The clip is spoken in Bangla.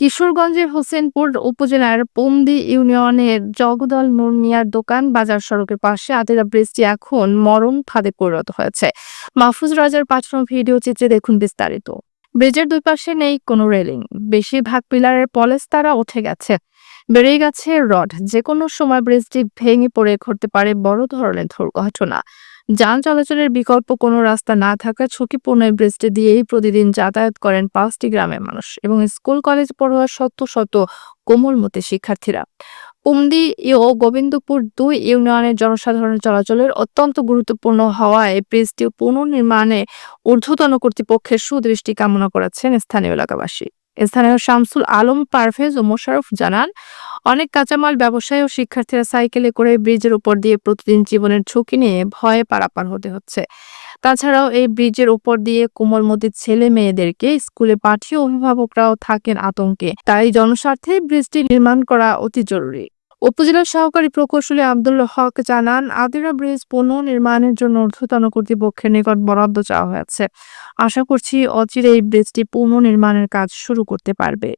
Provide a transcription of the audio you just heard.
কিশোরগঞ্জের হোসেনপুর উপজেলার পন্দি ইউনিয়নের জগদল নূর মিয়ার দোকান বাজার সড়কের পাশে আদিরা ব্রিজটি এখন মরণ ফাঁদে পরিণত হয়েছে। মাহফুজ রাজার পাঠানো ভিডিও চিত্রে দেখুন বিস্তারিত। ব্রিজের দুই পাশে নেই কোনো রেলিং, বেশিরভাগ পিলারের পলেস্তারা উঠে গেছে, বেড়ে গেছে রড। যে কোনো সময় ব্রিজটি ভেঙে পড়ে ঘটতে পারে বড় ধরনের দুর্ঘটনা। যান চলাচলের বিকল্প কোনো রাস্তা না থাকায় ঝুঁকিপূর্ণ এই ব্রিজটি দিয়েই প্রতিদিন যাতায়াত করেন ৫টি গ্রামের মানুষ এবং স্কুল কলেজ পড়ুয়া শত শত কোমলমতি শিক্ষার্থীরা। কুমদি ও গোবিন্দপুর দুই ইউনিয়নের জনসাধারণের চলাচলের অত্যন্ত গুরুত্বপূর্ণ হওয়ায় ব্রিজটি পুনর্নির্মাণে ঊর্ধ্বতন কর্তৃপক্ষের সুদৃষ্টি কামনা করেছেন স্থানীয় এলাকাবাসী। স্থানীয় শামসুল আলম পারভেজ ও মোশাররফ জানান, অনেক কাঁচামাল ব্যবসায়ী ও শিক্ষার্থীরা সাইকেলে করে ব্রিজের উপর দিয়ে প্রতিদিন জীবনের ঝুঁকি নিয়ে ভয়ে পারাপার হতে হচ্ছে। তাছাড়াও এই ব্রিজের উপর দিয়ে কোমলমতি ছেলে মেয়েদেরকে স্কুলে পাঠিয়ে অভিভাবকরাও থাকেন আতঙ্কে। তাই জনস্বার্থে ব্রিজটি নির্মাণ করা অতি জরুরি। উপজেলা সহকারী প্রকৌশলী আব্দুল হক জানান, আদিরা ব্রিজ পুনর্নির্মাণের জন্য ঊর্ধ্বতন কর্তৃপক্ষের নিকট বরাদ্দ চাওয়া হয়েছে। আশা করছি অচিরেই এই ব্রিজটি পুনর্নির্মাণের কাজ শুরু করতে পারবে।